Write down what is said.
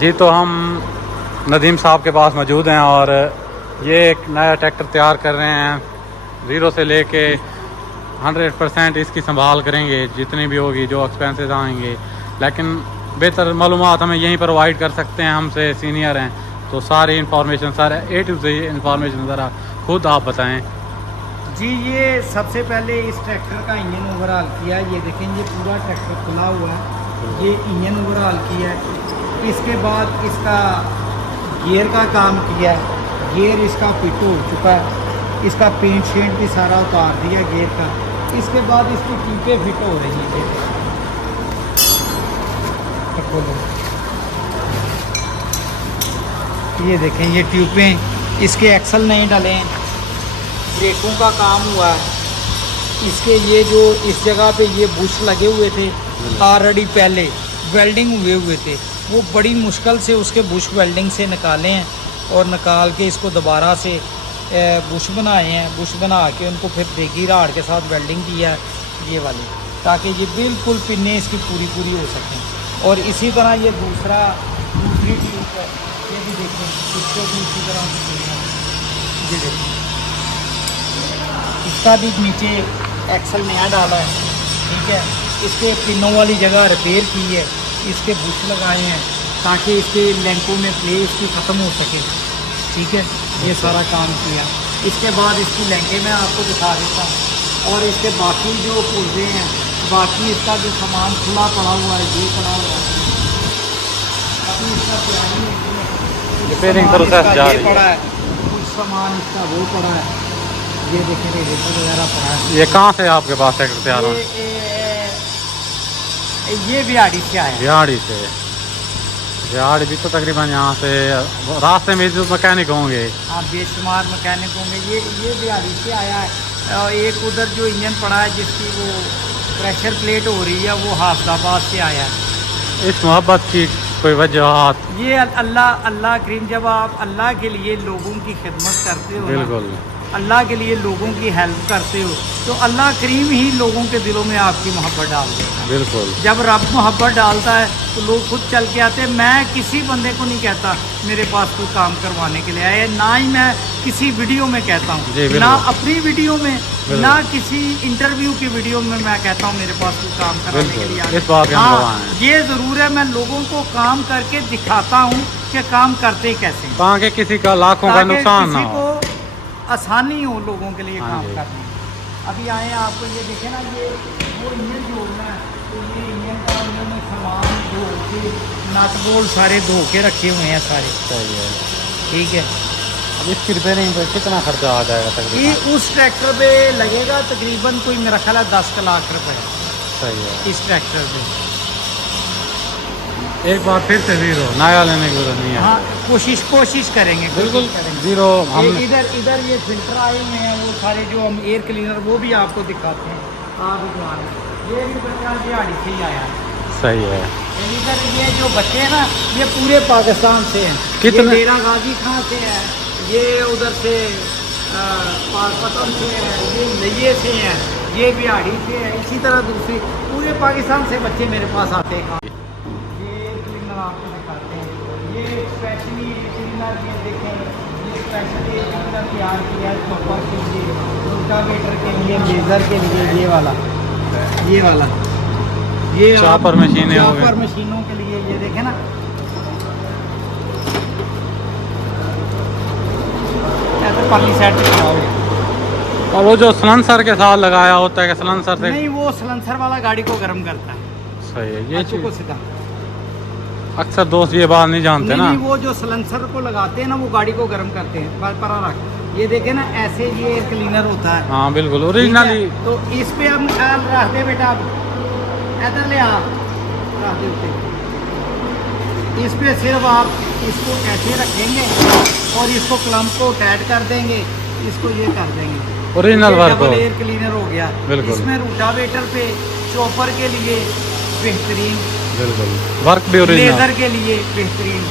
जी तो हम नदीम साहब के पास मौजूद हैं और ये एक नया ट्रैक्टर तैयार कर रहे हैं। ज़ीरो से लेके 100% इसकी संभाल करेंगे, जितनी भी होगी, जो एक्सपेंसेस आएंगे। लेकिन बेहतर मालूमात हमें यहीं प्रोवाइड कर सकते हैं, हमसे सीनियर हैं, तो सारी इंफॉर्मेशन, सारे A to Z इंफॉर्मेशन ज़रा खुद आप बताएं। जी ये सबसे पहले इस ट्रैक्टर का इंजन ओवरऑल किया। ये देखें, ये पूरा ट्रैक्टर खुला हुआ है। ये इंजन ओवरऑल किया है। इसके बाद इसका गियर का काम किया है। गियर इसका फिट हो चुका है। इसका पेंट शेंट भी सारा उतार दिया गियर का। इसके बाद इसकी टीपें फिट हो रही हैं। ये देखें, ये ट्यूबें, इसके एक्सल नहीं डले हैं। ब्रेकों का काम हुआ है। इसके ये जो इस जगह पे ये बुश लगे हुए थे ऑलरेडी, पहले वेल्डिंग हुए थे, वो बड़ी मुश्किल से उसके बुश वेल्डिंग से निकाले हैं और निकाल के इसको दोबारा से बुश बनाए हैं। बुश बना के उनको फिर देगी राड के साथ वेल्डिंग किया है ये वाली, ताकि ये बिल्कुल पिन्ने इसकी पूरी हो सकें। और इसी तरह ये दूसरी ट्यूब है, ये भी देखें, इसको भी इसी तरह से ये देखें, इसका भी नीचे एक्सल नया डाला है। ठीक है, इसके पिनों वाली जगह रिपेयर की है, इसके बुश लगाए हैं ताकि इसके लैंकों में प्ले इसकी ख़त्म हो सके। ठीक है, ये सारा काम किया। इसके बाद इसकी लैंकें मैं आपको दिखा देता हूँ और इसके बाकी जो पुर्जे हैं, बाकी इसका जो सामान खुला पड़ा हुआ है, ये पड़ा हुआ है, अभी इसका रिपेयरिंग प्रोसेस जारी पड़ा है। कुछ सामान इसका वो पड़ा है, ये देखें, रेडिएटर वगैरह पड़ा है। ये कहाँ से आपके पास ट्रैक्टर तैयार हो? ये बिहाड़ी से आया। बिहाड़ी से? बिहाड़ी भी तो तकरीबन यहाँ से रास्ते में जो मैकेनिक होंगे, हाँ, बेशुमार मैकेनिक होंगे। ये बिहाड़ी से आया है। और एक उधर जो इंजन पड़ा है जिसकी वो प्रेशर प्लेट हो रही है, वो हाफजाबाद से आया है। इस मोहब्बत की कोई वजह? ये अल्लाह करीम, जब आप अल्लाह के लिए लोगों की खिदमत करते हो, बिल्कुल, अल्लाह के लिए लोगों की हेल्प करते हो, तो अल्लाह करीम ही लोगों के दिलों में आपकी मोहब्बत डाल देता है। बिल्कुल, जब रब मोहब्बत डालता है तो लोग खुद चल के आते हैं। मैं किसी बंदे को नहीं कहता मेरे पास कोई काम करवाने के लिए आए, ना ही मैं किसी वीडियो में कहता हूँ, ना अपनी वीडियो में, ना किसी इंटरव्यू की वीडियो में मैं कहता हूँ मेरे पास कोई काम कराने के लिए आए। हाँ, ये ज़रूर है, मैं लोगों को काम करके दिखाता हूँ कि काम करते कैसे, ताकि किसी का लाखों का नुकसान ना हो, आसानी हो लोगों के लिए काम करने। अभी आए आपको ये देखें ना, ये वो इंजन जोड़ना है, तो ये इंजन का उन्होंने सामान धो के, नट बोल्ट सारे धो के रखे हुए हैं सारे। सही है। ठीक है, अब इसकी रिपेयरिंग पर कितना खर्चा आ जाएगा तकरीबन? ये उस ट्रैक्टर पे लगेगा तकरीबन कोई मेरा ख्याल है 10 लाख रुपए। सही है। इस ट्रैक्टर पे एक बार फिर से ज़ीरो नया लेने की जरूरत नहीं है। हाँ, कोशिश करेंगे, बिल्कुल ज़ीरो। हम इधर ये फिल्टर आए हुए हैं, वो सारे जो हम एयर क्लीनर, वो भी आपको दिखाते हैं। आप ये भी बच्चा दिहाड़ी से ही आया है। सही है। इधर ये जो बच्चे हैं ना, ये पूरे पाकिस्तान से हैं। कितने? डेरा गाजी खां से है, ये उधर से पाकपतन से है, ये नये से हैं, ये बिहाड़ी से है। इसी तरह दूसरी पूरे पाकिस्तान से बच्चे मेरे पास आते हैं। ये क्लीनर आपको दिखाते हैं। ये स्पेशली क्लीनर, ये देखें, ये स्पेशली क्लीनर तैयार किया है चॉपर के लिए, रोटावेटर के लिए, लेज़र के लिए, ये वाला ये चॉपर मशीनें हो गई, चॉपर मशीनों के लिए। ये देखें ना, पानी सेट और वो जो सलेंसर के साथ लगाया होता है, सलेंसर से नहीं, वो सलेंसर वाला गाड़ी को गर्म करता है। सही है। ये चीज़ को सीधा अक्सर दोस्त ये बात नहीं जानते ना। नहीं, वो जो सलेंसर को लगाते हैं ना, वो गाड़ी को गर्म करते हैं। पर रख, ये देखे ना, ऐसे ये एयर क्लीनर होता है। हाँ बिल्कुल, ओरिजिनली। तो इस पे हम ख्याल रख दे बेटा, इधर ले आ, रख दे। इस पे सिर्फ आप इसको ऐसे रखेंगे और इसको क्लम्प को टाइट कर देंगे, इसको ये कर देंगे, ओरिजिनल वर्क एयर क्लीनर हो गया। बिल्कुल। इसमें रोटावेटर पे चॉपर के लिए बेहतरीन, बिल्कुल वर्क भी ओरिजिनल, लेज़र के लिए बेहतरीन,